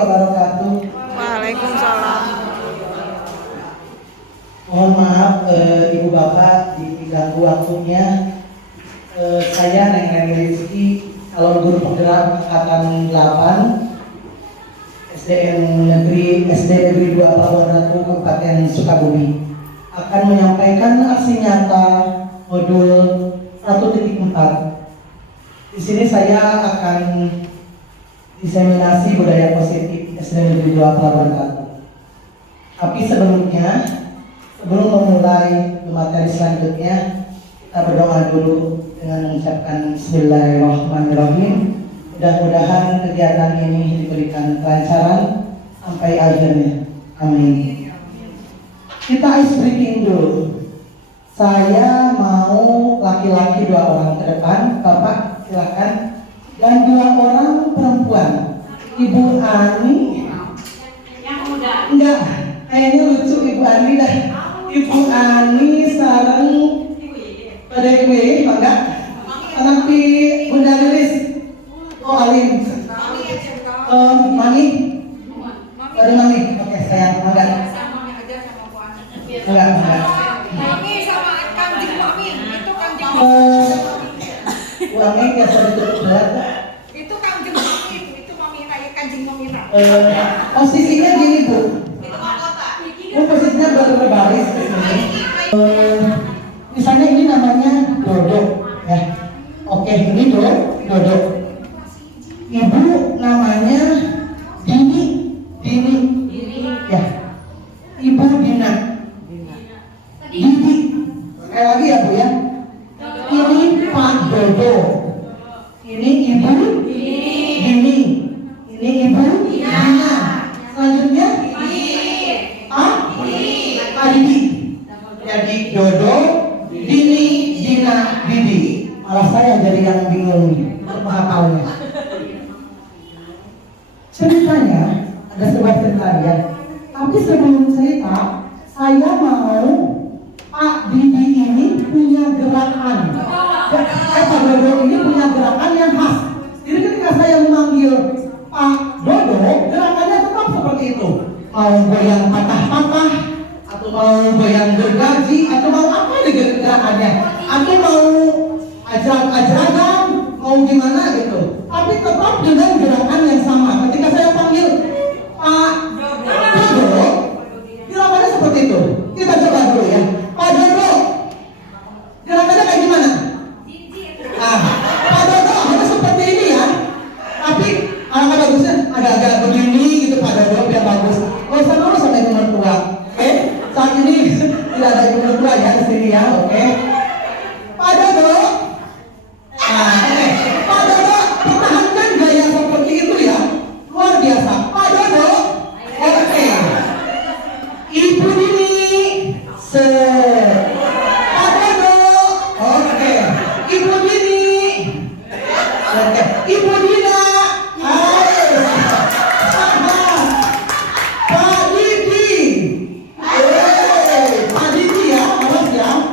wabarakatuh. Waalaikumsalam. Mohon maaf Ibu Bapak diganggu waktunya. Saya Neng Rizky, calon guru penggerak angkatan 8 SD Negeri 2 Pelabuhan Ratu Kabupaten Sukabumi akan menyampaikan aksi nyata modul 1.4. Di sini saya akan diseminasi budaya positif SD Negeri 2 Pelabuhan Ratu. Tapi sebelum memulai materi selanjutnya, kita berdoa dulu dengan mengucapkan Bismillahirrahmanirrahim. Mudah-mudahan kegiatan ini diberikan kelancaran sampai akhirnya. Amin. Kita ice breaking dulu. Saya mau laki-laki 2 orang ke depan, Bapak silakan, dan 2 orang perempuan. Ibu Ani, yang muda. enggak, kayaknya lucu Ibu Ani dah. Ibu Ani sareng pada ibu enggak? Tapi Bunda Lilis. Oh Alim. Mami. Ada Mami. Oke, sayang, enggak. Enggak. Mami sama kanjeng mami, itu kanjeng Uangnya biasa ditutup berat. itu kanjeng mami, itu mami raya kanjeng mami raya. Posisinya gini Bu. Itu mahkota. Posisinya berbaris. Misalnya ini namanya Dodo, ya. Oke, ini Dodo. Ibu namanya Dini, ya. Ibu Dina. Didi. Sekali lagi ya Bu ya. Ini Pak Dodo. Ini Ibu Dini. Ini Ibu Dina. Selanjutnya Pak Didi. Jadi Dodo, Dini, Dina, Didi. Malah saya jadi yang bingung menghafalnya. Ceritanya ada sebuah cerita ya. Tapi sebelum cerita, saya mau Pak Didi ini punya gerakan. Pak Dodo ini punya gerakan yang khas. Jadi ketika saya memanggil Pak Dodo, gerakannya tetap seperti itu. Mau goyang patah-patah, atau mau goyang gergaji, atau mau apa gerakannya, atau mau ajak-ajakan, mau gimana gitu. Tapi tetap dengan gerakan yang sama. Ketika saya panggil Pak Dodo, gerakannya seperti itu. Kita coba dulu ya. Pak Dodo, gerakannya kayak gimana? Pak Dodo harus seperti ini ya. Tapi alangkah bagusnya agak-agak begini gitu Pak Dodo biar bagus. Gak usah dulu sama ibu mertua. Oke? Saat ini tidak ada ibu mertua ya di sini ya. Oke? Pak Dodo. Oke. Pak Dodo, pertahankan gaya seperti itu ya. Luar biasa. Pak Dodo. Oke. Ibu Dini. Pak Dodo. Oke. Ibu Dini. Oke. Ibu Dina. Pak Didi. Pak Didi ya, awas ya.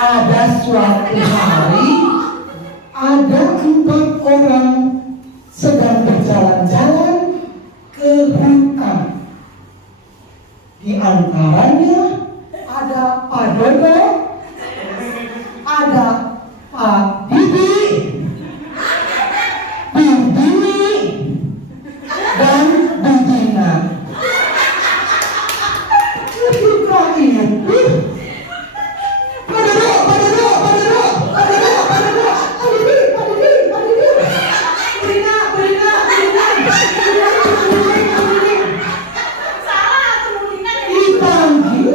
Ada suatu hari ada 4 orang sedang berjalan-jalan ke hutan. Di antaranya ada Pak Dodo, ada Pak Didi, Bu Dini, dan Bu Dina. Ketika itu Pak Dodo, Pak Dodo, Pak Dodo, Pak Dodo, Pak Dodo, Pak Didi, Pak Didi, Pak Didi, Bu Dina, Bu Dina, Bu Dina, Bu Dina. Salah atau mungkin Dipanggil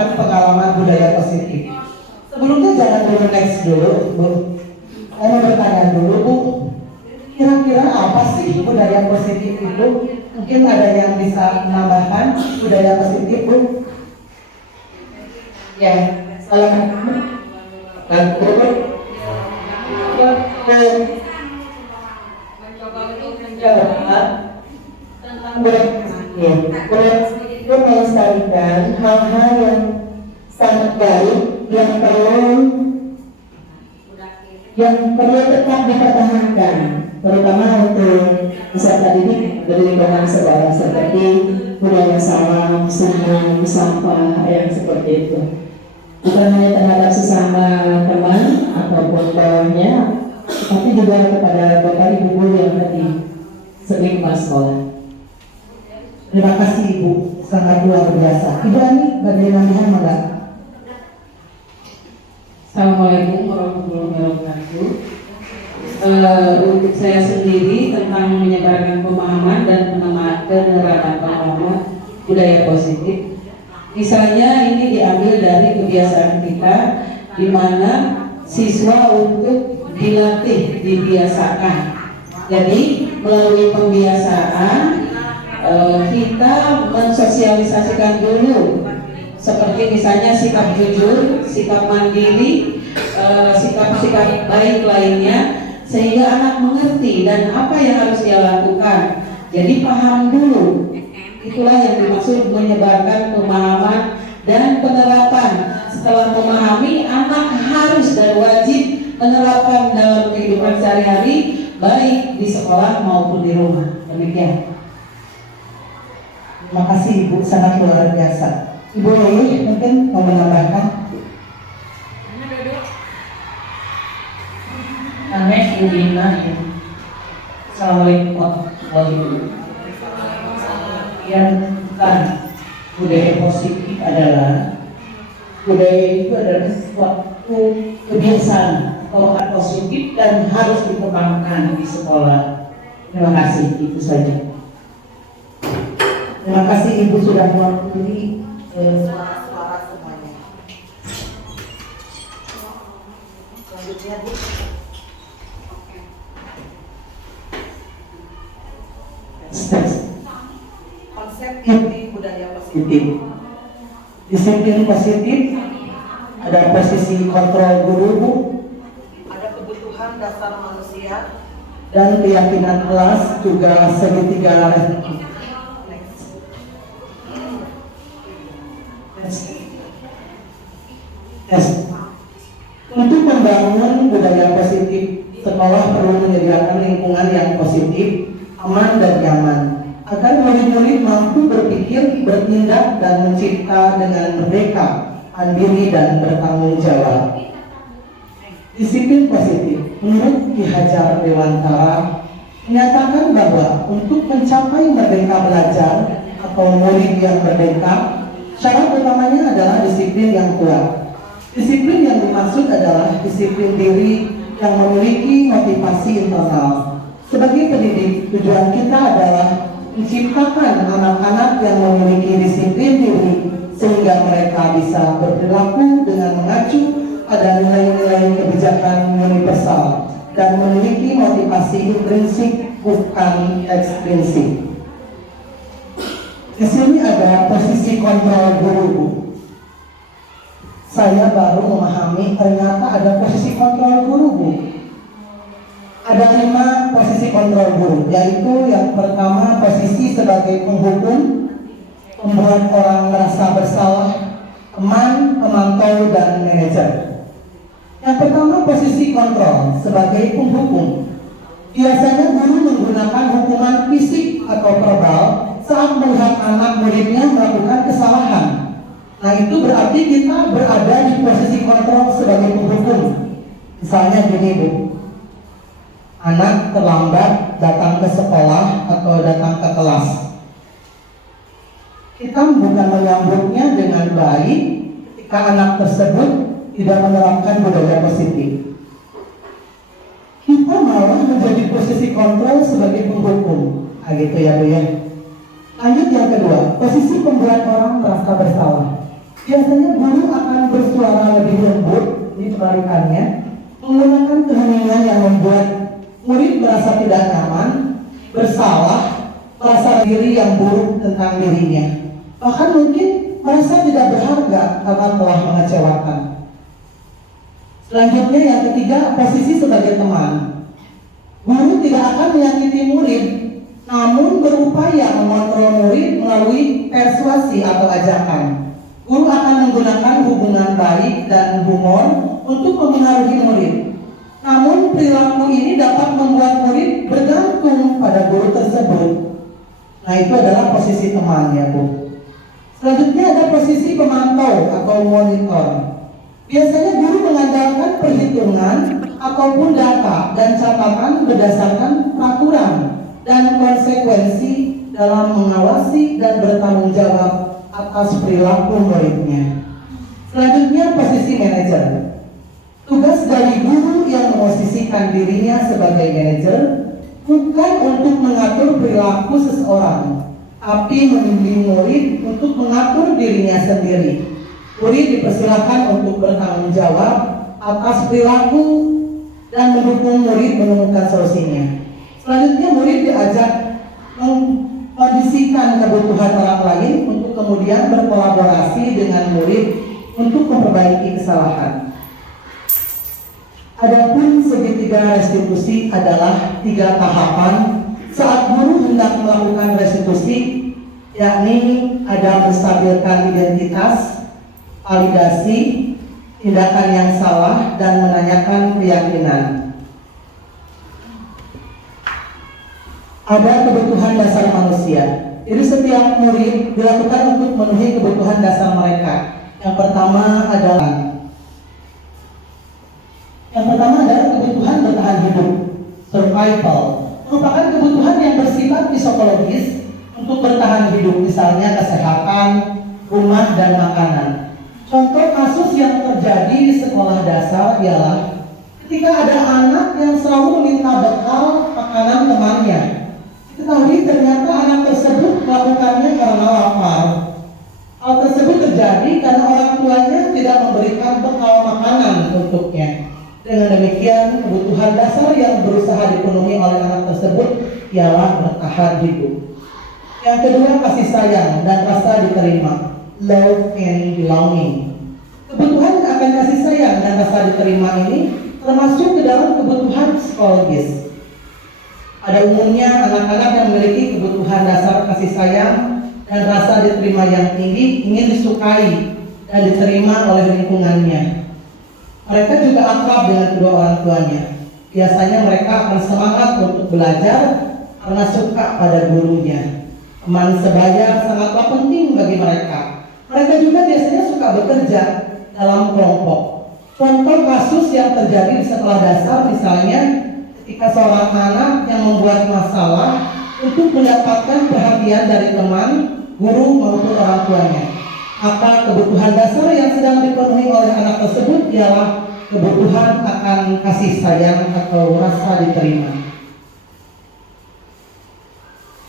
menceritakan pengalaman budaya positif. Sebelumnya jangan dulu next dulu, Bu. Saya mau bertanya dulu, Bu. Kira-kira apa sih budaya positif itu? Mungkin ada yang bisa menambahkan budaya positif, Bu? Ya, salah. Dan mencoba untuk menjawab tentang budaya positif. Budaya positif itu melestarikan hal-hal yang sangat baik yang perlu tetap dipertahankan, terutama untuk peserta didik dari lingkungan sekolah seperti budaya salam, sunnah, sampah yang seperti itu. Bukan hanya terhadap sesama teman ataupun bawahnya, tapi juga kepada bapak ibu guru yang tadi sering ke sekolah. Terima kasih Ibu, sangat luar biasa. Ibu Ani, bagaimana enggak? Assalamualaikum warahmatullahi wabarakatuh. Untuk saya sendiri tentang menyebarkan pemahaman dan penerapan pemahaman budaya positif. Misalnya ini diambil dari kebiasaan kita, di mana siswa untuk dilatih, dibiasakan. Jadi melalui pembiasaan kita mensosialisasikan dulu. Seperti misalnya sikap jujur, sikap mandiri, sikap-sikap baik lainnya, sehingga anak mengerti dan apa yang harus dia lakukan. Jadi paham dulu. Itulah yang dimaksud menyebarkan pemahaman dan penerapan. Setelah memahami, anak harus dan wajib menerapkan dalam kehidupan sehari-hari, baik di sekolah maupun di rumah. Demikian. Terima kasih Ibu, sangat luar biasa. Ibu Lili mungkin mau menambahkan. Amin, Assalamualaikum warahmatullahi wabarakatuh. Yang budaya positif adalah budaya itu adalah suatu kebiasaan atau hal positif dan harus dikembangkan di sekolah. Terima kasih, itu saja. Terima kasih Ibu sudah mewakili suara-suara semuanya. Selanjutnya Bu. Konsep inti budaya positif. Disiplin positif, ada posisi kontrol guru, Bu. Ada kebutuhan dasar manusia dan keyakinan kelas, juga segitiga. Untuk membangun budaya positif, sekolah perlu menyediakan lingkungan yang positif, aman dan nyaman, agar murid-murid mampu berpikir, bertindak, dan mencipta dengan merdeka, mandiri, dan bertanggung jawab. Disiplin positif, menurut Ki Hajar Dewantara, menyatakan bahwa untuk mencapai merdeka belajar atau murid yang merdeka, syarat utamanya adalah disiplin yang kuat. Disiplin yang dimaksud adalah disiplin diri yang memiliki motivasi internal. Sebagai pendidik, tujuan kita adalah menciptakan anak-anak yang memiliki disiplin diri sehingga mereka bisa berperilaku dengan mengacu pada nilai-nilai kebijakan universal dan memiliki motivasi intrinsik bukan ekstrinsik. Di sini ada posisi kontrol guru. Saya baru memahami ternyata ada posisi kontrol guru, Bu. Ada 5 posisi kontrol guru, yaitu yang pertama posisi sebagai penghukum, membuat orang merasa bersalah, teman, pemantau, dan manajer. Yang pertama posisi kontrol sebagai penghukum. Biasanya guru menggunakan hukuman fisik atau verbal saat melihat anak muridnya melakukan kesalahan. Nah, itu berarti kita berada di posisi kontrol sebagai penghukum. Misalnya gini, Bu. Anak terlambat datang ke sekolah atau datang ke kelas. Kita bukan menyambutnya dengan baik ketika anak tersebut tidak menerapkan budaya positif. Kita malah menjadi posisi kontrol sebagai penghukum. Nah, gitu ya, Bu ya. Lanjut yang kedua, posisi membuat orang merasa bersalah. Biasanya guru akan bersuara lebih lembut di pelarikannya, menggunakan keheningan yang membuat murid merasa tidak nyaman, bersalah, merasa diri yang buruk tentang dirinya. Bahkan mungkin merasa tidak berharga karena telah mengecewakan. Selanjutnya yang ketiga, posisi sebagai teman. Guru tidak akan menyakiti murid, namun berupaya mengontrol murid melalui persuasi atau ajakan. Guru akan menggunakan hubungan baik dan humor untuk mempengaruhi murid. Namun perilaku ini dapat membuat murid bergantung pada guru tersebut. Nah, itu adalah posisi teman ya Bu. Selanjutnya ada posisi pemantau atau monitor. Biasanya guru mengandalkan perhitungan ataupun data dan catatan berdasarkan peraturan dan konsekuensi dalam mengawasi dan bertanggung jawab atas perilaku muridnya. Selanjutnya posisi manajer. Tugas dari guru yang memosisikan dirinya sebagai manajer bukan untuk mengatur perilaku seseorang, tapi membimbing murid untuk mengatur dirinya sendiri. Murid dipersilakan untuk bertanggung jawab atas perilaku dan mendukung murid menemukan solusinya. Selanjutnya murid diajak mengkondisikan kebutuhan orang lain untuk kemudian berkolaborasi dengan murid untuk memperbaiki kesalahan. Adapun segitiga restitusi adalah 3 tahapan saat guru hendak melakukan restitusi, yakni ada menstabilkan identitas, validasi, tindakan yang salah, dan menanyakan keyakinan. Ada kebutuhan dasar manusia. Jadi setiap murid dilakukan untuk memenuhi kebutuhan dasar mereka. Yang pertama adalah kebutuhan bertahan hidup, survival. Merupakan kebutuhan yang bersifat psikologis untuk bertahan hidup, misalnya kesehatan, rumah, dan makanan. Contoh kasus yang terjadi di sekolah dasar ialah ketika ada anak yang selalu meminta bekal makanan temannya. Diketahui ternyata anak tersebut melakukannya karena lapar. Hal tersebut terjadi karena orang tuanya tidak memberikan bekal makanan untuknya. Dengan demikian, kebutuhan dasar yang berusaha dipenuhi oleh anak tersebut ialah bertahan hidup. Yang kedua, kasih sayang dan rasa diterima, love and belonging. Kebutuhan akan kasih sayang dan rasa diterima ini termasuk ke dalam kebutuhan psikologis. Pada umumnya, anak-anak yang memiliki kebutuhan dasar kasih sayang dan rasa diterima yang tinggi ingin disukai dan diterima oleh lingkungannya. Mereka juga akrab dengan kedua orang tuanya. Biasanya mereka akan semangat untuk belajar karena suka pada gurunya. Teman sebaya sangatlah penting bagi mereka. Mereka juga biasanya suka bekerja dalam kelompok. Contoh kasus yang terjadi di sekolah dasar misalnya ketika seorang anak yang membuat masalah untuk mendapatkan perhatian dari teman, guru maupun orang tuanya. Maka kebutuhan dasar yang sedang dipenuhi oleh anak tersebut ialah kebutuhan akan kasih sayang atau rasa diterima.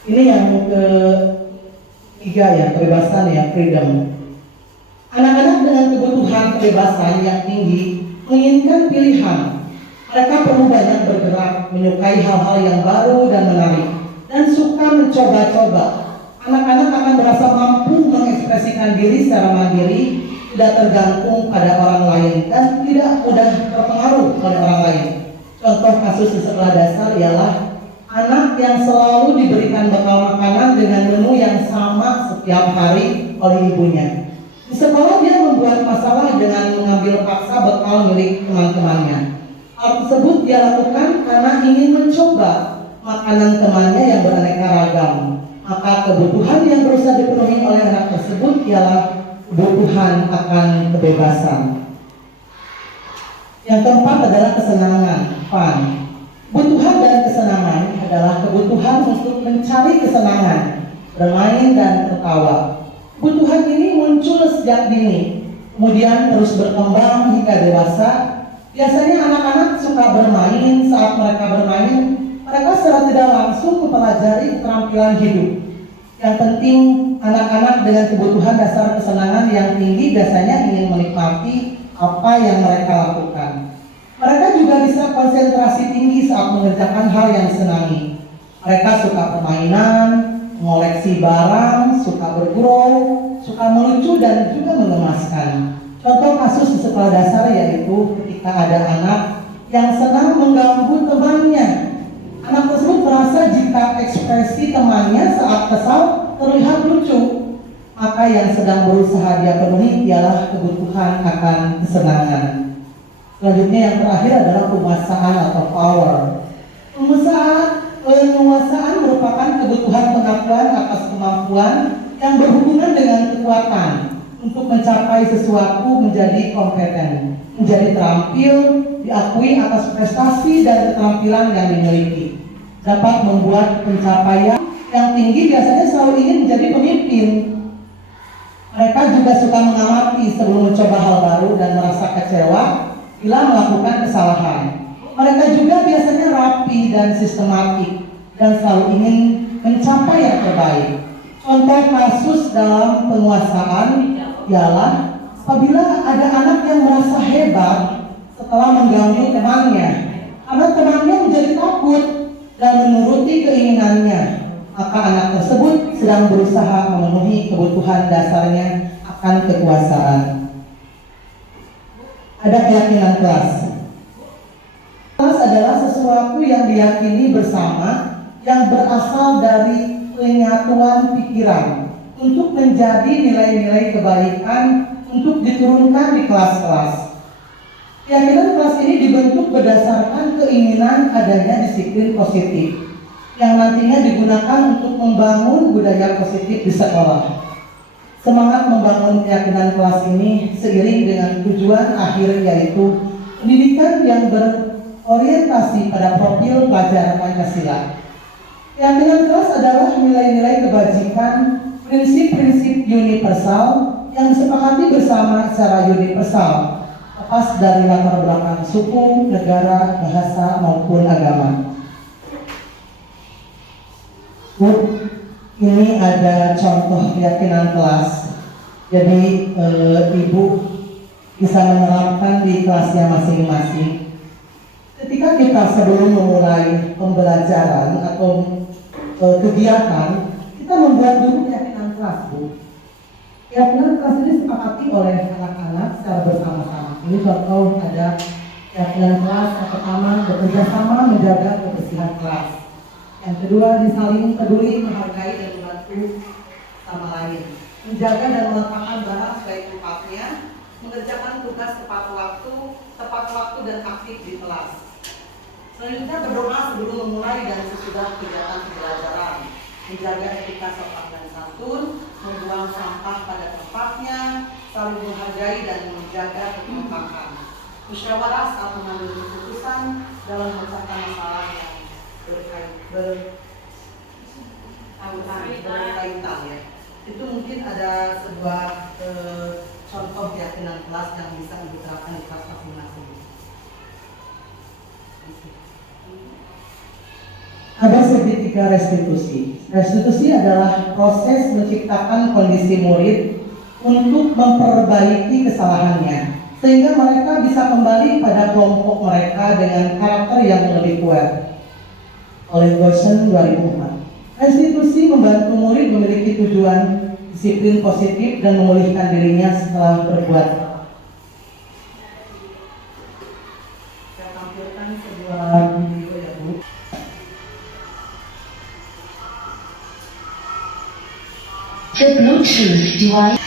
Ini yang ketiga ya, kebebasan ya, freedom. Anak-anak dengan kebutuhan kebebasan yang tinggi menginginkan pilihan. Mereka perlu banyak bergerak, menyukai hal-hal yang baru dan menarik, dan suka mencoba-coba. Anak-anak akan merasa mampu mengekspresikan diri secara mandiri, tidak tergantung pada orang lain, dan tidak mudah terpengaruh oleh orang lain. Contoh kasus di sekolah dasar ialah anak yang selalu diberikan bekal makanan dengan menu yang sama setiap hari oleh ibunya. Di sekolah dia membuat masalah dengan mengambil paksa bekal milik teman-temannya. Hal tersebut dia lakukan karena ingin mencoba makanan temannya yang beraneka ragam. Maka kebutuhan yang berusaha dipenuhi oleh anak tersebut ialah kebutuhan akan kebebasan. Yang keempat adalah kesenangan, fun. Kebutuhan dan kesenangan adalah kebutuhan untuk mencari kesenangan, bermain dan tertawa. Kebutuhan ini muncul sejak dini, kemudian terus berkembang hingga dewasa. Biasanya anak-anak suka bermain. Saat mereka bermain, mereka secara tidak langsung mempelajari keterampilan hidup. Yang penting anak-anak dengan kebutuhan dasar kesenangan yang tinggi biasanya ingin menikmati apa yang mereka lakukan. Mereka juga bisa konsentrasi tinggi saat mengerjakan hal yang disenangi. Mereka suka permainan, mengoleksi barang, suka bergurau, suka melucu dan juga mengemaskan. Contoh kasus di sekolah dasar yaitu ketika ada anak yang senang mengganggu temannya. Anak tersebut merasa jika ekspresi temannya saat kesal terlihat lucu, maka yang sedang berusaha dia penuhi ialah kebutuhan akan kesenangan. Selanjutnya yang terakhir adalah penguasaan atau power. Penguasaan merupakan kebutuhan pengakuan atas kemampuan yang berhubungan dengan kekuatan untuk mencapai sesuatu, menjadi kompeten, menjadi terampil, diakui atas prestasi dan keterampilan yang dimiliki. Dapat membuat pencapaian yang tinggi biasanya selalu ingin menjadi pemimpin. Mereka juga suka mengamati sebelum mencoba hal baru dan merasa kecewa bila melakukan kesalahan. Mereka juga biasanya rapi dan sistematik dan selalu ingin mencapai yang terbaik. Contoh kasus dalam penguasaan ialah apabila ada anak yang merasa hebat setelah mengganggu temannya, karena temannya menjadi takut dan menuruti keinginannya, maka anak tersebut sedang berusaha memenuhi kebutuhan dasarnya akan kekuasaan. Ada keyakinan kelas. Kelas adalah sesuatu yang diyakini bersama yang berasal dari penyatuan pikiran untuk menjadi nilai-nilai kebaikan untuk diturunkan di kelas-kelas. Keyakinan kelas ini dibentuk berdasarkan keinginan adanya disiplin positif yang nantinya digunakan untuk membangun budaya positif di sekolah. Semangat membangun keyakinan kelas ini seiring dengan tujuan akhir yaitu pendidikan yang berorientasi pada profil pelajar Pancasila. Keyakinan kelas adalah nilai-nilai kebajikan, prinsip-prinsip universal yang disepakati bersama secara universal, lepas dari latar belakang suku, negara, bahasa maupun agama. Ini ada contoh keyakinan kelas. Jadi ibu bisa menerapkan di kelasnya masing-masing. Ketika kita sebelum memulai pembelajaran atau kegiatan, kita membuat dulu keyakinan kelas, Bu. Keyakinan kelas ini disepakati oleh anak-anak secara bersama-sama. Ini contoh ada keyakinan kelas yang pertama bekerja sama menjaga kebersihan kelas. Yang kedua saling peduli, menghargai dan membantu sama lain. Menjaga dan meletakkan barang sebaik tempatnya, mengerjakan tugas tepat waktu dan aktif di kelas. Selanjutnya berdoa sebelum memulai dan sesudah kegiatan pembelajaran. Menjaga etika sopan dan santun, membuang sampah pada tempatnya, saling menghargai dan menjaga kekompakan. Musyawarah saat mengambil keputusan dalam memecahkan masalah yang berkaitan ya. Itu mungkin ada sebuah contoh keyakinan kelas yang bisa diterapkan di kelas masing-masing. Ada segitiga restitusi. Restitusi adalah proses menciptakan kondisi murid untuk memperbaiki kesalahannya, sehingga mereka bisa kembali pada kelompok mereka dengan karakter yang lebih kuat. Oleh Goshen 2004. Restitusi membantu murid memiliki tujuan disiplin positif dan memulihkan dirinya setelah berbuat. Saya tampilkan sebuah video ya Bu. The Bluetooth device.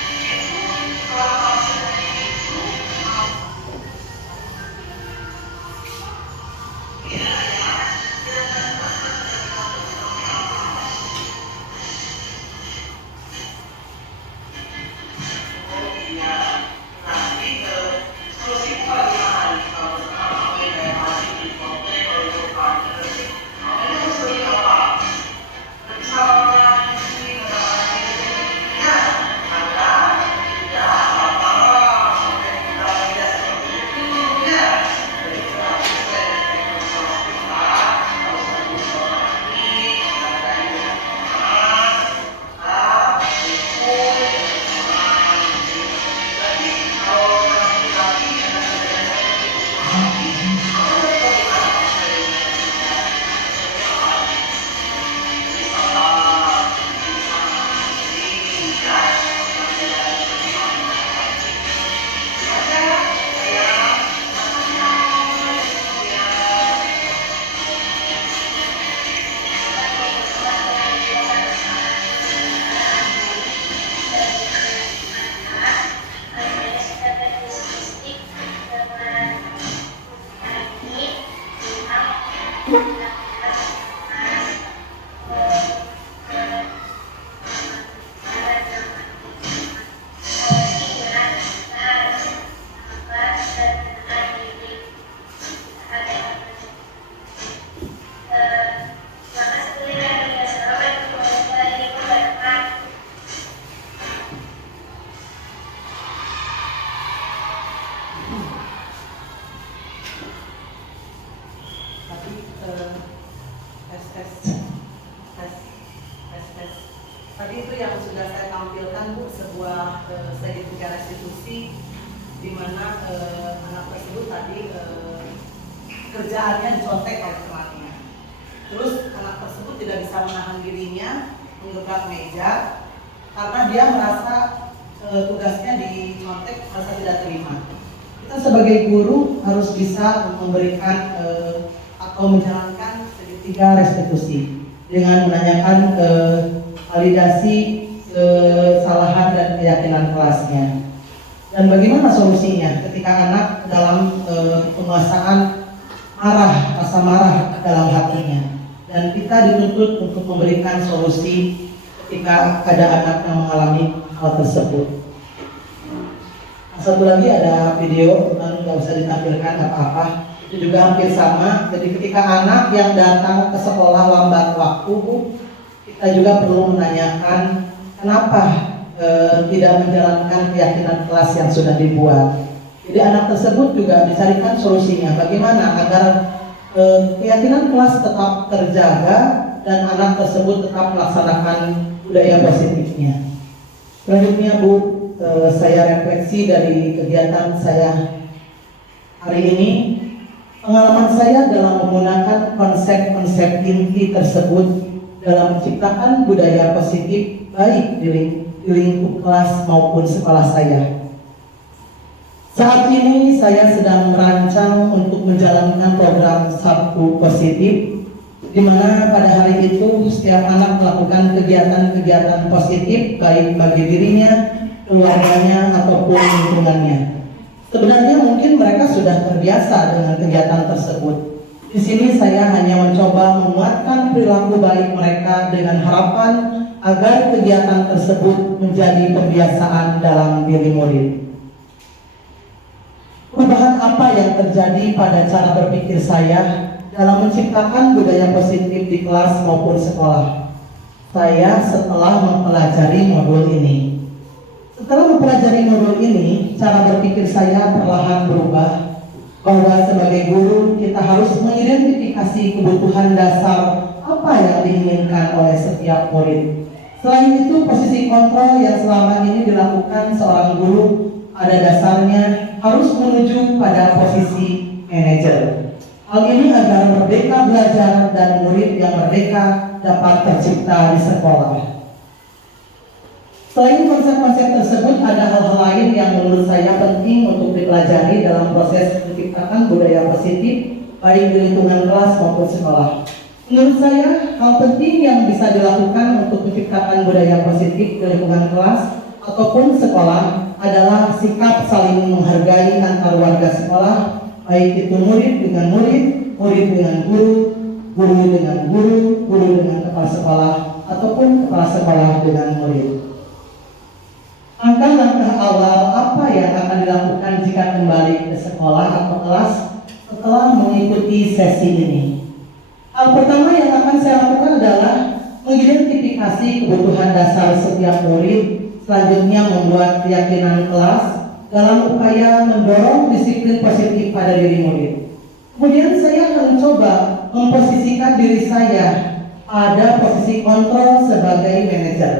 Tadi itu yang sudah saya tampilkan Bu, sebuah segitiga restitusi di mana anak tersebut tadi kerjaannya dicontek oleh temannya. Terus anak tersebut tidak bisa menahan dirinya, menggebrak meja karena dia merasa tugasnya dicontek, merasa tidak terima. Kita sebagai guru harus bisa memberikan atau menjalankan segitiga restitusi dengan menanyakan validasi kesalahan dan keyakinan kelasnya. Dan bagaimana solusinya ketika anak dalam penguasaan marah, rasa marah dalam hatinya, dan kita dituntut untuk memberikan solusi ketika ada anak yang mengalami hal tersebut. Satu lagi ada video, nggak usah ditampilkan apa-apa, itu juga hampir sama. Jadi ketika anak yang datang ke sekolah lambat waktu, kita juga perlu menanyakan kenapa tidak menjalankan keyakinan kelas yang sudah dibuat. Jadi anak tersebut juga dicarikan solusinya, bagaimana agar keyakinan kelas tetap terjaga dan anak tersebut tetap melaksanakan budaya positifnya. Selanjutnya Bu, saya refleksi dari kegiatan saya hari ini. Pengalaman saya dalam menggunakan konsep-konsep inti tersebut dalam menciptakan budaya positif baik di lingkup kelas maupun sekolah saya. Saat ini saya sedang merancang untuk menjalankan program Sabtu Positif, di mana pada hari itu setiap anak melakukan kegiatan-kegiatan positif baik bagi dirinya, keluarganya ataupun lingkungannya. Sebenarnya mungkin mereka sudah terbiasa dengan kegiatan tersebut. Di sini saya hanya mencoba menguatkan perilaku baik mereka dengan harapan agar kegiatan tersebut menjadi kebiasaan dalam diri murid. Perubahan apa yang terjadi pada cara berpikir saya dalam menciptakan budaya positif di kelas maupun sekolah? Saya setelah mempelajari modul ini. Setelah mempelajari modul ini, cara berpikir saya perlahan berubah, bahwa sebagai guru kita harus mengidentifikasi kebutuhan dasar apa yang diinginkan oleh setiap murid. Selain itu, posisi kontrol yang selama ini dilakukan seorang guru pada dasarnya harus menuju pada posisi manajer. Hal ini agar merdeka belajar dan murid yang merdeka dapat tercipta di sekolah. Selain konsep-konsep tersebut, ada hal-hal lain yang menurut saya penting untuk dipelajari dalam proses menciptakan budaya positif baik di lingkungan kelas maupun sekolah. Menurut saya, hal penting yang bisa dilakukan untuk menciptakan budaya positif di lingkungan kelas ataupun sekolah adalah sikap saling menghargai antar warga sekolah, baik itu murid dengan murid, murid dengan guru, guru dengan guru, guru dengan kepala sekolah, ataupun kepala sekolah dengan murid. Langkah-langkah awal apa yang akan dilakukan jika kembali ke sekolah atau kelas setelah mengikuti sesi ini? Hal pertama yang akan saya lakukan adalah mengidentifikasi kebutuhan dasar setiap murid, selanjutnya membuat keyakinan kelas dalam upaya mendorong disiplin positif pada diri murid. Kemudian saya akan mencoba memposisikan diri saya pada posisi kontrol sebagai manajer.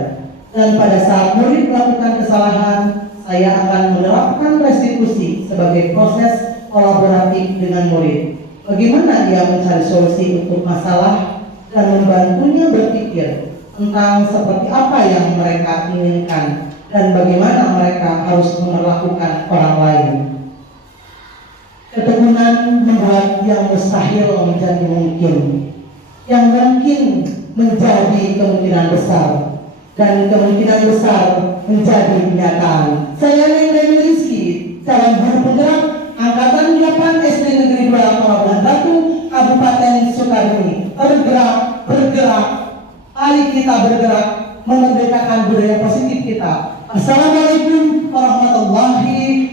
Dan pada saat murid melakukan kesalahan, saya akan menerapkan restitusi sebagai proses kolaboratif dengan murid. Bagaimana dia mencari solusi untuk masalah dan membantunya berpikir tentang seperti apa yang mereka inginkan dan bagaimana mereka harus memperlakukan orang lain. Ketekunan membuat yang mustahil menjadi mungkin, yang mungkin menjadi kemungkinan besar, dan kemungkinan besar menjadi kenyataan. Saya Neng Rizky, calon guru penggerak Angkatan 8 SD Negeri 2 Pelabuhan Ratu, Kabupaten Sukabumi. Bergerak, mari kita bergerak memerdekakan budaya positif kita. Assalamualaikum warahmatullahi